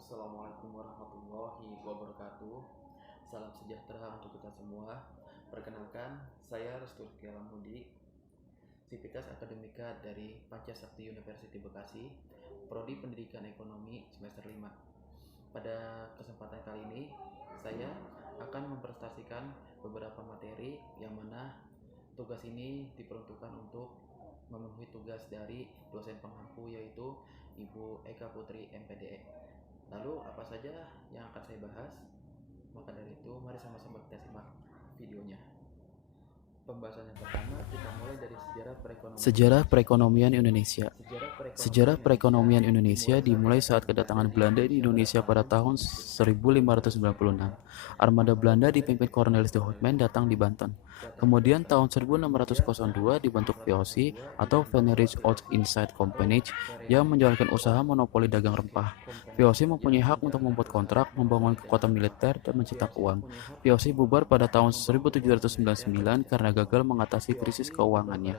Assalamualaikum warahmatullahi wabarakatuh. Salam sejahtera untuk kita semua. Perkenalkan, saya Restu Kialamudi, Sivitas Akademika dari Pancasakti University Bekasi, Prodi Pendidikan Ekonomi semester 5. Pada kesempatan kali ini, saya akan mempresentasikan beberapa materi yang mana tugas ini diperuntukkan untuk memenuhi tugas dari dosen pengampu yaitu Ibu Eka Putri MPDE. Lalu apa saja yang akan saya bahas? Maka dari itu mari sama-sama kita simak videonya. Pembahasan yang pertama kita mulai dari Sejarah perekonomian Indonesia. Sejarah perekonomian Indonesia dimulai saat kedatangan Belanda di Indonesia pada tahun 1596. Armada Belanda dipimpin Cornelis de Houtman datang di Banten. Kemudian tahun 1602 dibentuk VOC atau Veneris Oost-Indisch Compagnie yang menjalankan usaha monopoli dagang rempah. VOC mempunyai hak untuk membuat kontrak, membangun kekuatan militer, dan mencetak uang. VOC bubar pada tahun 1799 karena gagal mengatasi krisis keuangannya.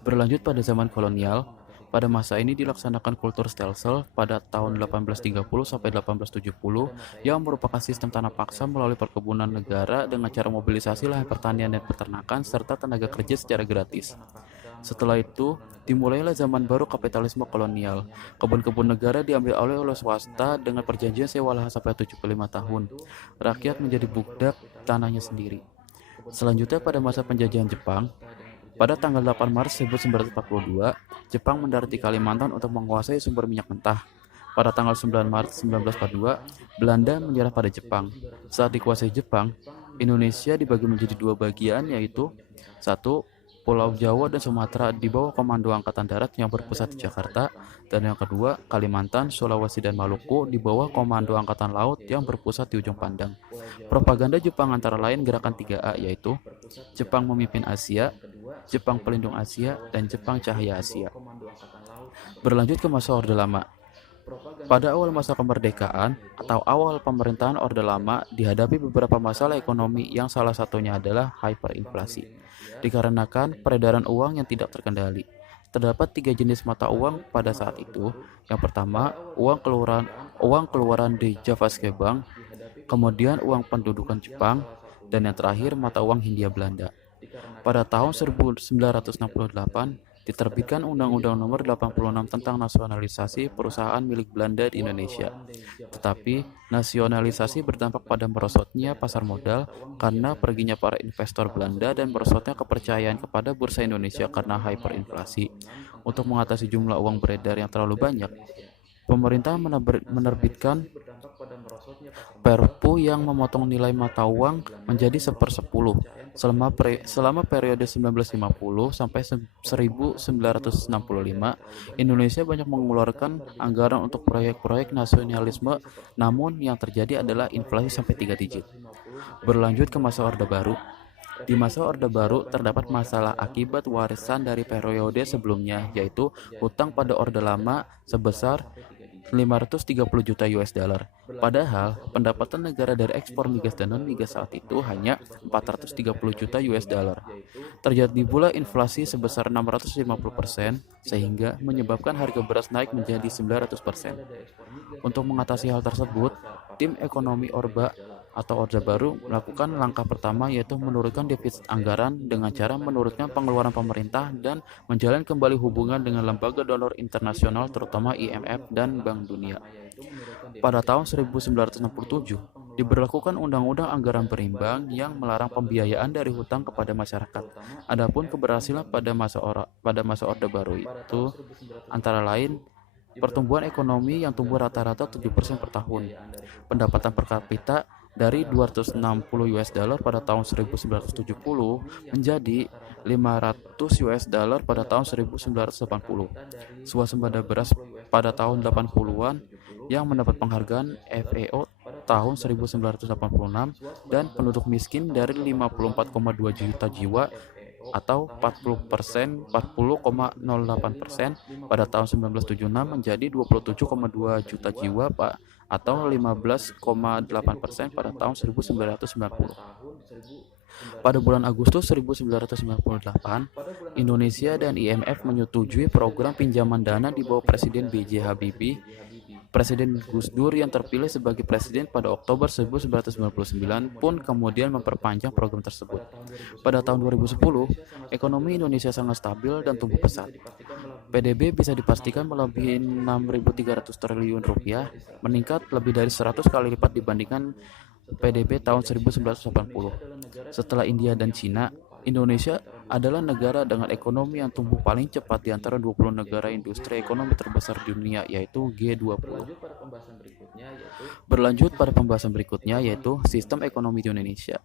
Berlanjut pada zaman kolonial, pada masa ini dilaksanakan kultur stelsel pada tahun 1830 sampai 1870 yang merupakan sistem tanah paksa melalui perkebunan negara dengan cara mobilisasi lahan pertanian dan peternakan serta tenaga kerja secara gratis. Setelah itu, dimulailah zaman baru kapitalisme kolonial. Kebun-kebun negara diambil alih oleh swasta dengan perjanjian sewa lahan sampai 75 tahun. Rakyat menjadi budak tanahnya sendiri. Selanjutnya pada masa penjajahan Jepang, pada tanggal 8 Maret 1942, Jepang mendarat di Kalimantan untuk menguasai sumber minyak mentah. Pada tanggal 9 Maret 1942, Belanda menyerah pada Jepang. Saat dikuasai Jepang, Indonesia dibagi menjadi dua bagian, yaitu satu, Pulau Jawa dan Sumatera di bawah Komando Angkatan Darat yang berpusat di Jakarta, dan yang kedua, Kalimantan, Sulawesi, dan Maluku di bawah Komando Angkatan Laut yang berpusat di Ujung Pandang. Propaganda Jepang antara lain Gerakan 3A, yaitu Jepang Memimpin Asia, Jepang Pelindung Asia, dan Jepang Cahaya Asia. Berlanjut ke masa Orde Lama. Pada awal masa kemerdekaan atau awal pemerintahan Orde Lama dihadapi beberapa masalah ekonomi yang salah satunya adalah hyperinflasi, dikarenakan peredaran uang yang tidak terkendali. Terdapat 3 jenis mata uang pada saat itu. Yang pertama, uang keluaran di Javasche Bank, kemudian uang pendudukan Jepang, dan yang terakhir mata uang Hindia Belanda. Pada tahun 1968, diterbitkan Undang-Undang Nomor 86 tentang nasionalisasi perusahaan milik Belanda di Indonesia. Tetapi, nasionalisasi berdampak pada merosotnya pasar modal karena perginya para investor Belanda dan merosotnya kepercayaan kepada bursa Indonesia karena hyperinflasi. Untuk mengatasi jumlah uang beredar yang terlalu banyak, pemerintah menerbitkan Perpu yang memotong nilai mata uang menjadi 1/10 selama periode 1950 sampai 1965. Indonesia banyak mengeluarkan anggaran untuk proyek-proyek nasionalisme, namun yang terjadi adalah inflasi sampai 3 digit. Berlanjut ke masa Orde Baru. Di masa Orde Baru terdapat masalah akibat warisan dari periode sebelumnya, yaitu hutang pada Orde Lama sebesar 530 juta US dollar. Padahal pendapatan negara dari ekspor migas dan non-migas saat itu hanya 430 juta US dollar. Terjadi pula inflasi sebesar 650%, sehingga menyebabkan harga beras naik menjadi 900%. Untuk mengatasi hal tersebut, tim ekonomi Orde Baru melakukan langkah pertama, yaitu menurunkan defisit anggaran dengan cara menurunkan pengeluaran pemerintah dan menjalin kembali hubungan dengan lembaga donor internasional terutama IMF dan Bank Dunia. Pada tahun 1967, diberlakukan Undang-Undang Anggaran Berimbang yang melarang pembiayaan dari hutang kepada masyarakat. Adapun keberhasilan pada masa Orde Baru itu antara lain pertumbuhan ekonomi yang tumbuh rata-rata 7% per tahun. Pendapatan per kapita dari 260 US dollar pada tahun 1970 menjadi 500 US dollar pada tahun 1980. Swasembada beras pada tahun 80-an yang mendapat penghargaan FAO tahun 1986 dan penduduk miskin dari 54,2 juta jiwa atau 40,08% pada tahun 1976 menjadi 27,2 juta jiwa atau 15,8% pada tahun 1990. Pada bulan Agustus 1998, Indonesia dan IMF menyetujui program pinjaman dana di bawah Presiden B.J. Habibie Presiden Gus Dur yang terpilih sebagai presiden pada Oktober 1999 pun kemudian memperpanjang program tersebut. Pada tahun 2010, ekonomi Indonesia sangat stabil dan tumbuh pesat. PDB bisa dipastikan melebihi 6.300 triliun rupiah, meningkat lebih dari 100 kali lipat dibandingkan PDB tahun 1980. Setelah India dan Cina, Indonesia adalah negara dengan ekonomi yang tumbuh paling cepat di antara 20 negara industri ekonomi terbesar di dunia, yaitu G20. Berlanjut pada pembahasan berikutnya, yaitu sistem ekonomi di Indonesia.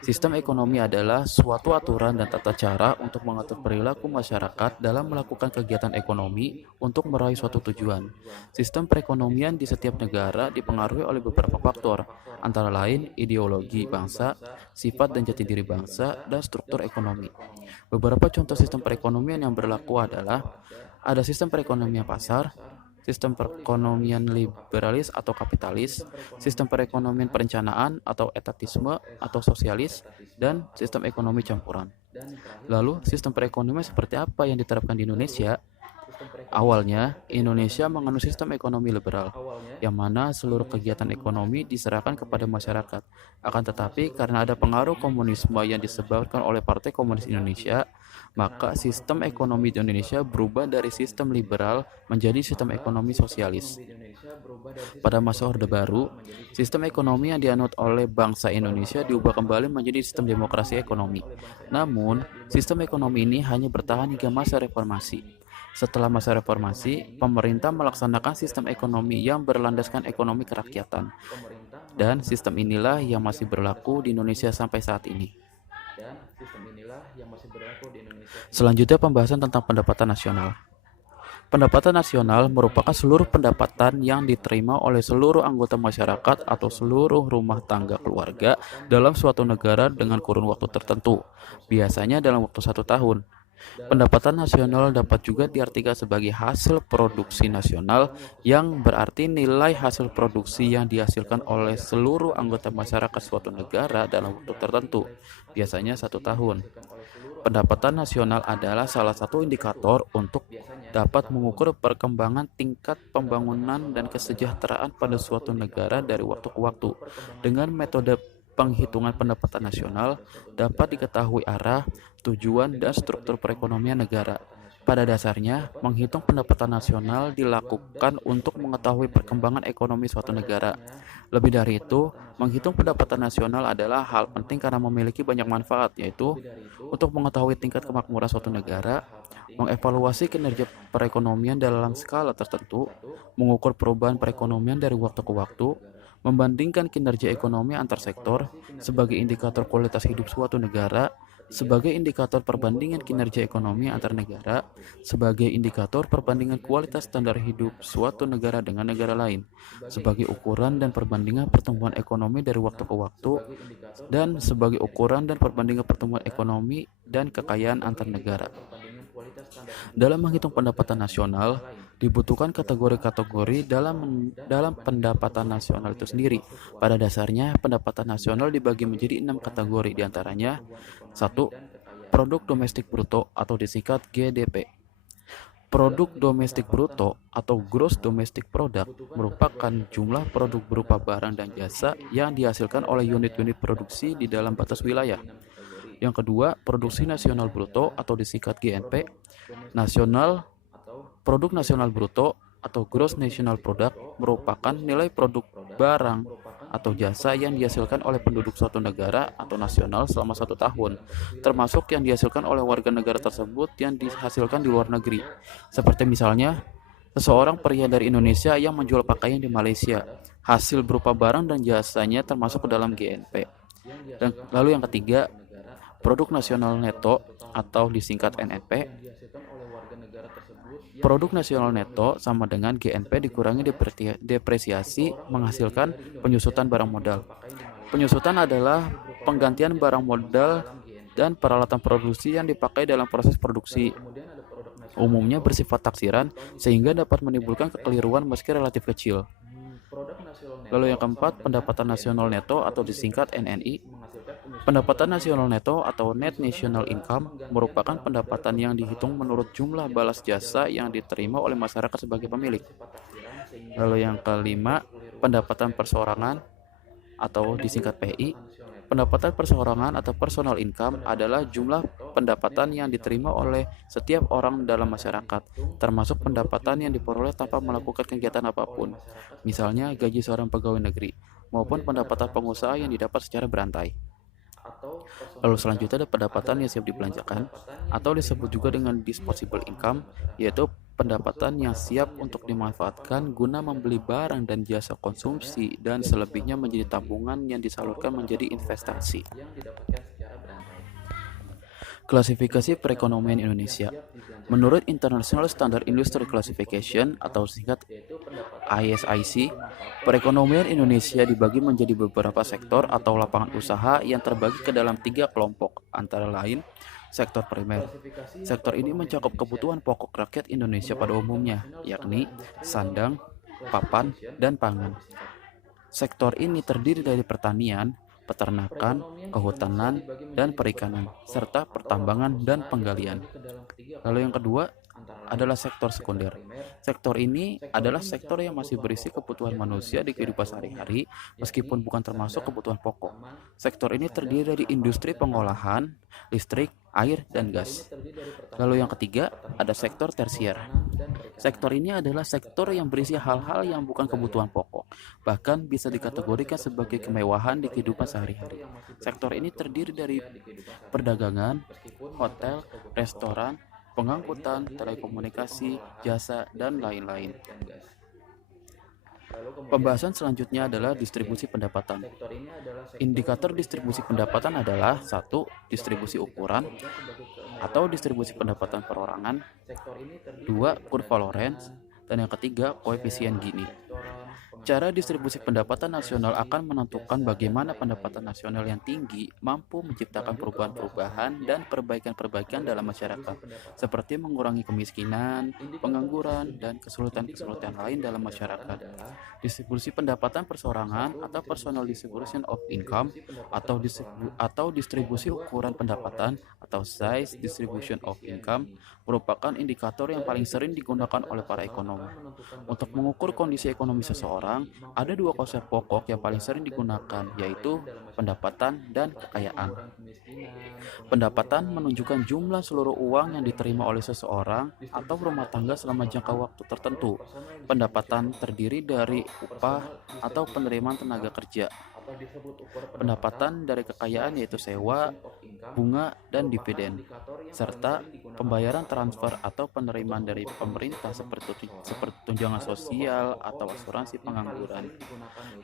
Sistem ekonomi adalah suatu aturan dan tata cara untuk mengatur perilaku masyarakat dalam melakukan kegiatan ekonomi untuk meraih suatu tujuan. Sistem perekonomian di setiap negara dipengaruhi oleh beberapa faktor, antara lain ideologi bangsa, sifat dan jati diri bangsa, dan struktur ekonomi. Beberapa contoh sistem perekonomian yang berlaku adalah ada sistem perekonomian pasar, sistem perekonomian liberalis atau kapitalis, sistem perekonomian perencanaan atau etatisme atau sosialis, dan sistem ekonomi campuran. Lalu, sistem perekonomian seperti apa yang diterapkan di Indonesia? Awalnya, Indonesia menganut sistem ekonomi liberal, yang mana seluruh kegiatan ekonomi diserahkan kepada masyarakat. Akan tetapi, karena ada pengaruh komunisme yang disebabkan oleh Partai Komunis Indonesia, maka sistem ekonomi di Indonesia berubah dari sistem liberal menjadi sistem ekonomi sosialis. Pada masa Orde Baru, sistem ekonomi yang dianut oleh bangsa Indonesia diubah kembali menjadi sistem demokrasi ekonomi. Namun, sistem ekonomi ini hanya bertahan hingga masa reformasi. Setelah masa reformasi, pemerintah melaksanakan sistem ekonomi yang berlandaskan ekonomi kerakyatan. Dan sistem inilah yang masih berlaku di Indonesia sampai saat ini. Selanjutnya pembahasan tentang pendapatan nasional. Pendapatan nasional merupakan seluruh pendapatan yang diterima oleh seluruh anggota masyarakat atau seluruh rumah tangga keluarga dalam suatu negara dengan kurun waktu tertentu, biasanya dalam waktu 1 tahun. Pendapatan nasional dapat juga diartikan sebagai hasil produksi nasional, yang berarti nilai hasil produksi yang dihasilkan oleh seluruh anggota masyarakat suatu negara dalam waktu tertentu, biasanya 1 tahun. Pendapatan nasional adalah salah satu indikator untuk dapat mengukur perkembangan tingkat pembangunan dan kesejahteraan pada suatu negara dari waktu ke waktu. Dengan metode penghitungan pendapatan nasional dapat diketahui arah, tujuan, dan struktur perekonomian negara. Pada dasarnya, menghitung pendapatan nasional dilakukan untuk mengetahui perkembangan ekonomi suatu negara. Lebih dari itu, menghitung pendapatan nasional adalah hal penting karena memiliki banyak manfaat, yaitu untuk mengetahui tingkat kemakmuran suatu negara, mengevaluasi kinerja perekonomian dalam skala tertentu, mengukur perubahan perekonomian dari waktu ke waktu, membandingkan kinerja ekonomi antar sektor sebagai indikator kualitas hidup suatu negara, sebagai indikator perbandingan kinerja ekonomi antar negara, sebagai indikator perbandingan kualitas standar hidup suatu negara dengan negara lain, sebagai ukuran dan perbandingan pertumbuhan ekonomi dari waktu ke waktu, dan sebagai ukuran dan perbandingan pertumbuhan ekonomi dan kekayaan antar negara. Dalam menghitung pendapatan nasional, dibutuhkan kategori-kategori dalam pendapatan nasional itu sendiri. Pada dasarnya, pendapatan nasional dibagi menjadi 6 kategori, diantaranya 1. Produk domestik bruto atau disingkat GDP. Produk domestik bruto atau Gross Domestic Product merupakan jumlah produk berupa barang dan jasa yang dihasilkan oleh unit-unit produksi di dalam batas wilayah. Yang kedua, produksi nasional bruto atau disingkat GNP. Produk nasional bruto atau Gross National Product merupakan nilai produk barang atau jasa yang dihasilkan oleh penduduk suatu negara atau nasional selama 1 tahun, termasuk yang dihasilkan oleh warga negara tersebut yang dihasilkan di luar negeri. Seperti misalnya, seseorang pria dari Indonesia yang menjual pakaian di Malaysia, hasil berupa barang dan jasanya termasuk ke dalam GNP. Dan lalu yang ketiga, produk nasional neto atau disingkat NNP. Produk nasional neto sama dengan GNP dikurangi depresiasi menghasilkan penyusutan barang modal. Penyusutan adalah penggantian barang modal dan peralatan produksi yang dipakai dalam proses produksi. Umumnya bersifat taksiran sehingga dapat menimbulkan kekeliruan meski relatif kecil. Lalu yang keempat, pendapatan nasional neto atau disingkat NNI. Pendapatan nasional neto atau Net National Income merupakan pendapatan yang dihitung menurut jumlah balas jasa yang diterima oleh masyarakat sebagai pemilik. Lalu yang kelima, pendapatan perseorangan atau disingkat PI. Pendapatan perseorangan atau personal income adalah jumlah pendapatan yang diterima oleh setiap orang dalam masyarakat, termasuk pendapatan yang diperoleh tanpa melakukan kegiatan apapun, misalnya gaji seorang pegawai negeri, maupun pendapatan pengusaha yang didapat secara berantai. Lalu selanjutnya ada pendapatan yang siap dibelanjakan, atau disebut juga dengan disposable income, yaitu pendapatan yang siap untuk dimanfaatkan guna membeli barang dan jasa konsumsi dan selebihnya menjadi tabungan yang disalurkan menjadi investasi. Klasifikasi perekonomian Indonesia. Menurut International Standard Industry Classification atau singkat ISIC, perekonomian Indonesia dibagi menjadi beberapa sektor atau lapangan usaha yang terbagi ke dalam 3 kelompok, antara lain sektor primer. Sektor ini mencakup kebutuhan pokok rakyat Indonesia pada umumnya, yakni sandang, papan, dan pangan. Sektor ini terdiri dari pertanian, peternakan, kehutanan, dan perikanan, serta pertambangan dan penggalian. Lalu yang kedua adalah sektor sekunder. Sektor ini adalah sektor yang masih berisi kebutuhan manusia di kehidupan sehari-hari, meskipun bukan termasuk kebutuhan pokok. Sektor ini terdiri dari industri pengolahan, listrik, air, dan gas. Lalu yang ketiga ada sektor tersier. Sektor ini adalah sektor yang berisi hal-hal yang bukan kebutuhan pokok, bahkan bisa dikategorikan sebagai kemewahan di kehidupan sehari-hari. Sektor ini terdiri dari perdagangan, hotel, restoran, pengangkutan, telekomunikasi, jasa, dan lain-lain. Pembahasan selanjutnya adalah distribusi pendapatan. Indikator distribusi pendapatan adalah 1. Distribusi ukuran atau distribusi pendapatan perorangan, 2. Kurva Lorenz, dan yang ketiga koefisien Gini. Cara distribusi pendapatan nasional akan menentukan bagaimana pendapatan nasional yang tinggi mampu menciptakan perubahan-perubahan dan perbaikan-perbaikan dalam masyarakat, seperti mengurangi kemiskinan, pengangguran, dan kesulitan-kesulitan lain dalam masyarakat. Distribusi pendapatan perseorangan atau personal distribution of income atau distribusi ukuran pendapatan atau size distribution of income merupakan indikator yang paling sering digunakan oleh para ekonom. Untuk mengukur kondisi ekonomi seseorang, ada 2 konsep pokok yang paling sering digunakan, yaitu pendapatan dan kekayaan. Pendapatan menunjukkan jumlah seluruh uang yang diterima oleh seseorang atau rumah tangga selama jangka waktu tertentu. Pendapatan terdiri dari upah atau penerimaan tenaga kerja. Pendapatan dari kekayaan yaitu sewa, bunga, dan dividen, serta pembayaran transfer atau penerimaan dari pemerintah seperti tunjangan sosial atau asuransi pengangguran.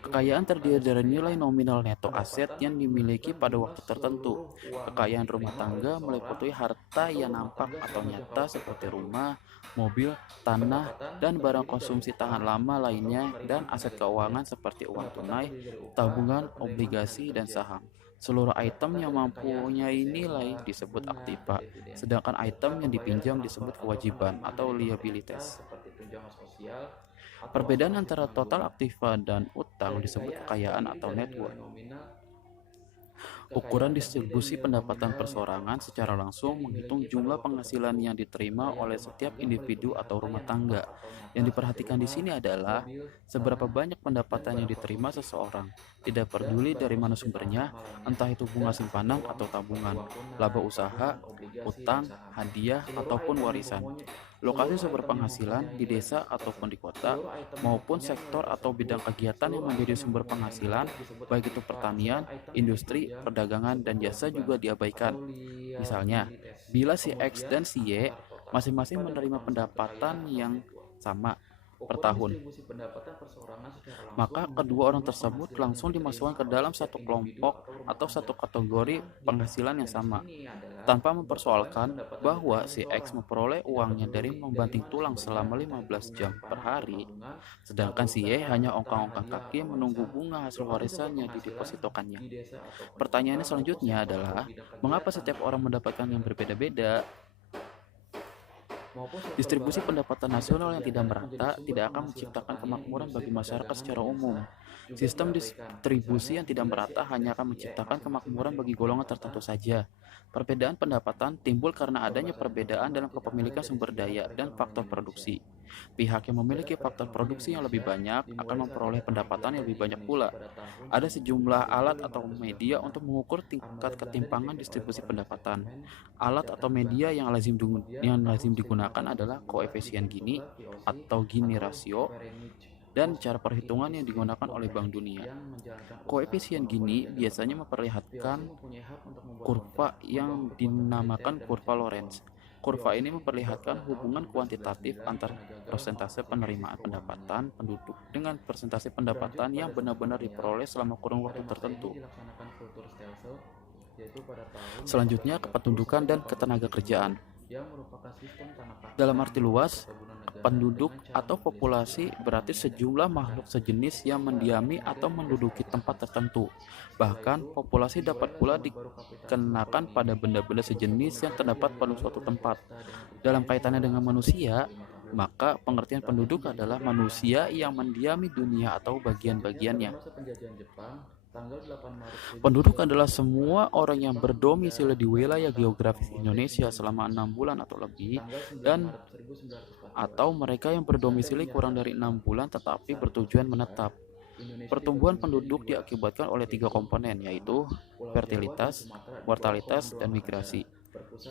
Kekayaan terdiri dari nilai nominal neto aset yang dimiliki pada waktu tertentu. Kekayaan rumah tangga meliputi harta yang nampak atau nyata seperti rumah, mobil, tanah, dan barang konsumsi tahan lama lainnya, dan aset keuangan seperti uang tunai, tabungan, obligasi, dan saham. Seluruh item yang mempunyai nilai disebut aktiva, sedangkan item yang dipinjam disebut kewajiban atau liabilities. Perbedaan antara total aktiva dan utang disebut kekayaan atau net worth. Ukuran distribusi pendapatan perseorangan secara langsung menghitung jumlah penghasilan yang diterima oleh setiap individu atau rumah tangga. Yang diperhatikan di sini adalah seberapa banyak pendapatan yang diterima seseorang, tidak peduli dari mana sumbernya, entah itu bunga simpanan atau tabungan, laba usaha, utang, hadiah, ataupun warisan. Lokasi sumber penghasilan di desa ataupun di kota, maupun sektor atau bidang kegiatan yang menjadi sumber penghasilan, baik itu pertanian, industri, perdagangan, dan jasa juga diabaikan. Misalnya, bila si X dan si Y masing-masing menerima pendapatan yang sama per tahun, maka kedua orang tersebut langsung dimasukkan ke dalam satu kelompok atau satu kategori penghasilan yang sama, tanpa mempersoalkan bahwa si X memperoleh uangnya dari membanting tulang selama 15 jam per hari, sedangkan si Y hanya ongkang-ongkang kaki menunggu bunga hasil warisan yang didepositokannya. Pertanyaannya selanjutnya adalah, mengapa setiap orang mendapatkan yang berbeda-beda? Distribusi pendapatan nasional yang tidak merata tidak akan menciptakan kemakmuran bagi masyarakat secara umum. Sistem distribusi yang tidak merata hanya akan menciptakan kemakmuran bagi golongan tertentu saja. Perbedaan pendapatan timbul karena adanya perbedaan dalam kepemilikan sumber daya dan faktor produksi. Pihak yang memiliki faktor produksi yang lebih banyak akan memperoleh pendapatan yang lebih banyak pula. Ada sejumlah alat atau media untuk mengukur tingkat ketimpangan distribusi pendapatan. Alat atau media yang lazim digunakan adalah koefisien Gini atau Gini rasio dan cara perhitungan yang digunakan oleh Bank Dunia. Koefisien Gini biasanya memperlihatkan kurva yang dinamakan kurva Lorenz. Kurva ini memperlihatkan hubungan kuantitatif antara persentase penerimaan pendapatan penduduk dengan persentase pendapatan yang benar-benar diperoleh selama kurun waktu tertentu. Selanjutnya, kependudukan dan ketenagakerjaan. Dalam arti luas, penduduk atau populasi berarti sejumlah makhluk sejenis yang mendiami atau menduduki tempat tertentu. Bahkan, populasi dapat pula dikenakan pada benda-benda sejenis yang terdapat pada suatu tempat. Dalam kaitannya dengan manusia, maka pengertian penduduk adalah manusia yang mendiami dunia atau bagian-bagiannya. Penduduk adalah semua orang yang berdomisili di wilayah geografis Indonesia selama 6 bulan atau lebih, dan atau mereka yang berdomisili kurang dari 6 bulan tetapi bertujuan menetap. Pertumbuhan penduduk diakibatkan oleh 3 komponen, yaitu fertilitas, mortalitas, dan migrasi.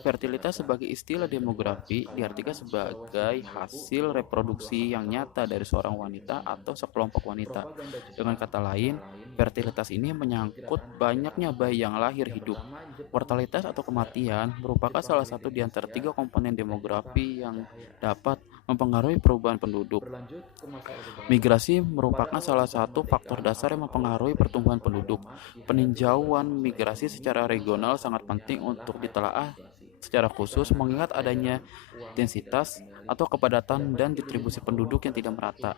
Fertilitas sebagai istilah demografi diartikan sebagai hasil reproduksi yang nyata dari seorang wanita atau sekelompok wanita. Dengan kata lain, fertilitas ini menyangkut banyaknya bayi yang lahir hidup. Mortalitas atau kematian merupakan salah satu di antara 3 komponen demografi yang dapat mempengaruhi perubahan penduduk. Migrasi merupakan salah satu faktor dasar yang mempengaruhi pertumbuhan penduduk. Peninjauan migrasi secara regional sangat penting untuk ditelaah secara khusus mengingat adanya densitas atau kepadatan dan distribusi penduduk yang tidak merata.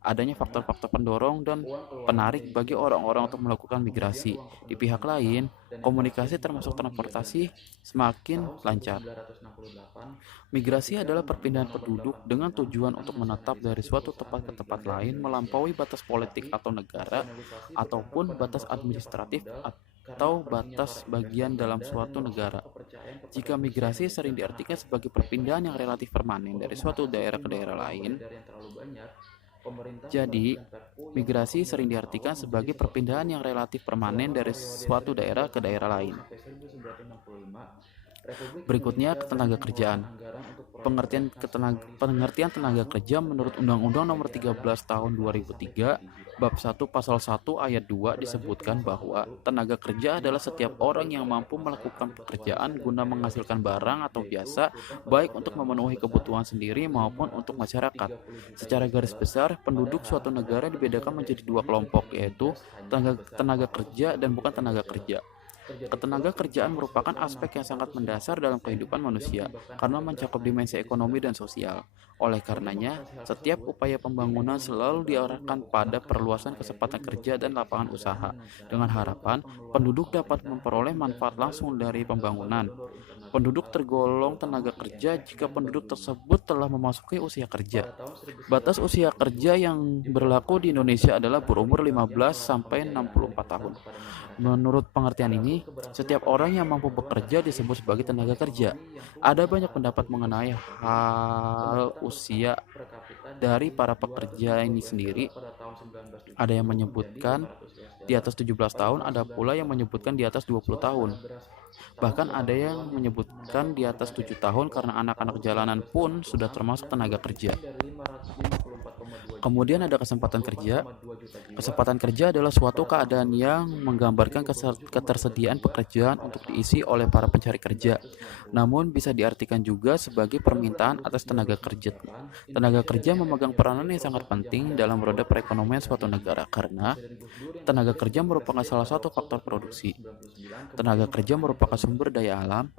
Adanya faktor-faktor pendorong dan penarik bagi orang-orang untuk melakukan migrasi. Di pihak lain, komunikasi termasuk transportasi semakin lancar. Migrasi adalah perpindahan penduduk dengan tujuan untuk menetap dari suatu tempat ke tempat lain melampaui batas politik atau negara ataupun batas administratif atau batas bagian dalam suatu negara. Jika migrasi sering diartikan sebagai perpindahan yang relatif permanen dari suatu daerah ke daerah lain, jadi migrasi sering diartikan sebagai perpindahan yang relatif permanen dari suatu daerah ke daerah lain. Berikutnya, ketenagakerjaan. Pengertian tenaga kerja menurut Undang-Undang Nomor 13 Tahun 2003, Bab 1 Pasal 1 Ayat 2 disebutkan bahwa tenaga kerja adalah setiap orang yang mampu melakukan pekerjaan guna menghasilkan barang atau jasa, baik untuk memenuhi kebutuhan sendiri maupun untuk masyarakat. Secara garis besar, penduduk suatu negara dibedakan menjadi 2 kelompok, yaitu tenaga kerja dan bukan tenaga kerja. Ketenaga kerjaan merupakan aspek yang sangat mendasar dalam kehidupan manusia karena mencakup dimensi ekonomi dan sosial. Oleh karenanya, setiap upaya pembangunan selalu diarahkan pada perluasan kesempatan kerja dan lapangan usaha, dengan harapan penduduk dapat memperoleh manfaat langsung dari pembangunan. Penduduk tergolong tenaga kerja jika penduduk tersebut telah memasuki usia kerja. Batas usia kerja yang berlaku di Indonesia adalah berumur 15 sampai 64 tahun. Menurut pengertian ini, setiap orang yang mampu bekerja disebut sebagai tenaga kerja. Ada banyak pendapat mengenai hal usia dari para pekerja ini sendiri. Ada yang menyebutkan di atas 17 tahun, ada pula yang menyebutkan di atas 20 tahun. Bahkan ada yang menyebutkan di atas 7 tahun karena anak-anak jalanan pun sudah termasuk tenaga kerja. Kemudian ada kesempatan kerja. Kesempatan kerja adalah suatu keadaan yang menggambarkan ketersediaan pekerjaan untuk diisi oleh para pencari kerja. Namun bisa diartikan juga sebagai permintaan atas tenaga kerja. Tenaga kerja memegang peranan yang sangat penting dalam roda perekonomian suatu negara karena tenaga kerja merupakan salah satu faktor produksi. Tenaga kerja merupakan sumber daya alam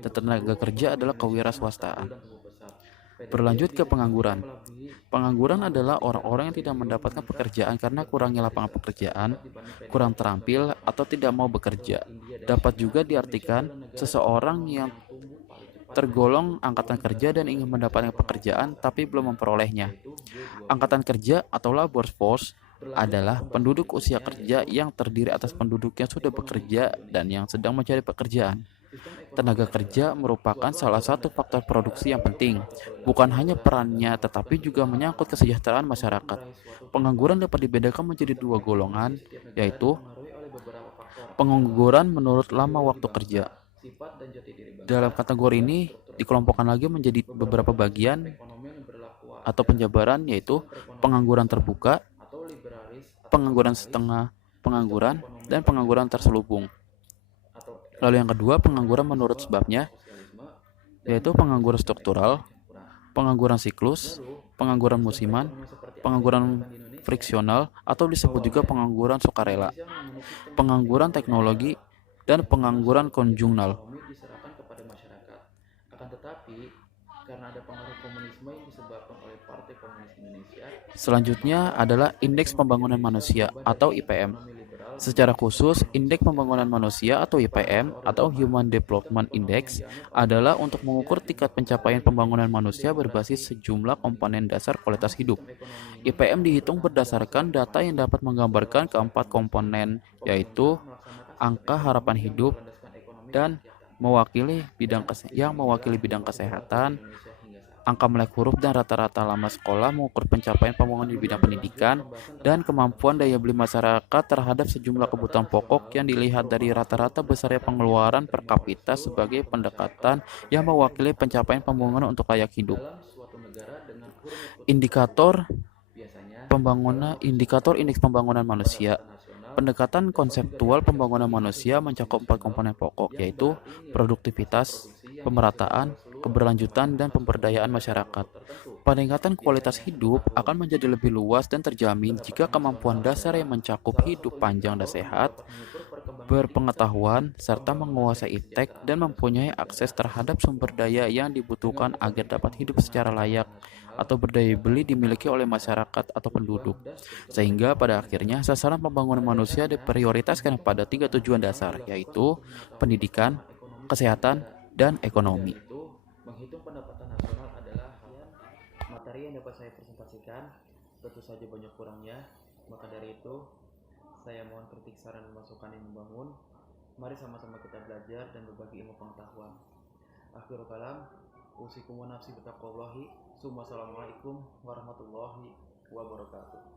dan tenaga kerja adalah kewirausahaan. Berlanjut ke pengangguran. Pengangguran adalah orang-orang yang tidak mendapatkan pekerjaan karena kurangnya lapangan pekerjaan, kurang terampil, atau tidak mau bekerja. Dapat juga diartikan seseorang yang tergolong angkatan kerja dan ingin mendapatkan pekerjaan tapi belum memperolehnya. Angkatan kerja atau labor force adalah penduduk usia kerja yang terdiri atas penduduk yang sudah bekerja dan yang sedang mencari pekerjaan. Tenaga kerja merupakan salah satu faktor produksi yang penting. Bukan hanya perannya, tetapi juga menyangkut kesejahteraan masyarakat. Pengangguran dapat dibedakan menjadi dua golongan, yaitu pengangguran menurut lama waktu kerja. Dalam kategori ini dikelompokkan lagi menjadi beberapa bagian atau penjabaran, yaitu pengangguran terbuka, pengangguran setengah pengangguran, dan pengangguran terselubung. Lalu yang kedua, pengangguran menurut sebabnya, yaitu pengangguran struktural, pengangguran siklus, pengangguran musiman, pengangguran friksional, atau disebut juga pengangguran sukarela, pengangguran teknologi, dan pengangguran konjungsional. Akan tetapi, karena ada pengaruh komunisme yang disebabkan oleh Partai Komunis Indonesia, Selanjutnya adalah Indeks Pembangunan Manusia atau IPM. Secara khusus, Indeks Pembangunan Manusia atau IPM atau Human Development Index adalah untuk mengukur tingkat pencapaian pembangunan manusia berbasis sejumlah komponen dasar kualitas hidup. IPM dihitung berdasarkan data yang dapat menggambarkan keempat komponen, yaitu angka harapan hidup dan mewakili bidang kesehatan, angka melek huruf dan rata-rata lama sekolah mengukur pencapaian pembangunan di bidang pendidikan, dan kemampuan daya beli masyarakat terhadap sejumlah kebutuhan pokok yang dilihat dari rata-rata besarnya pengeluaran per kapita sebagai pendekatan yang mewakili pencapaian pembangunan untuk layak hidup. Indikator Indeks Pembangunan Manusia. Pendekatan konseptual pembangunan manusia mencakup 4 komponen pokok, yaitu produktivitas, pemerataan, keberlanjutan, dan pemberdayaan masyarakat. Peningkatan kualitas hidup akan menjadi lebih luas dan terjamin jika kemampuan dasar yang mencakup hidup panjang dan sehat, berpengetahuan, serta menguasai iptek dan mempunyai akses terhadap sumber daya yang dibutuhkan agar dapat hidup secara layak atau berdaya beli dimiliki oleh masyarakat atau penduduk. Sehingga pada akhirnya sasaran pembangunan manusia diprioritaskan pada 3 tujuan dasar, yaitu pendidikan, kesehatan, dan ekonomi. Menghitung pendapatan nasional adalah materi yang dapat saya presentasikan. Tentu saja banyak kurangnya, maka dari itu saya mohon kritik, saran, dan masukan yang membangun. Mari sama-sama kita belajar dan berbagi ilmu pengetahuan. Akhirul kalam, usikum wa nafsi bitaqwallahi. Assalamualaikum warahmatullahi wabarakatuh.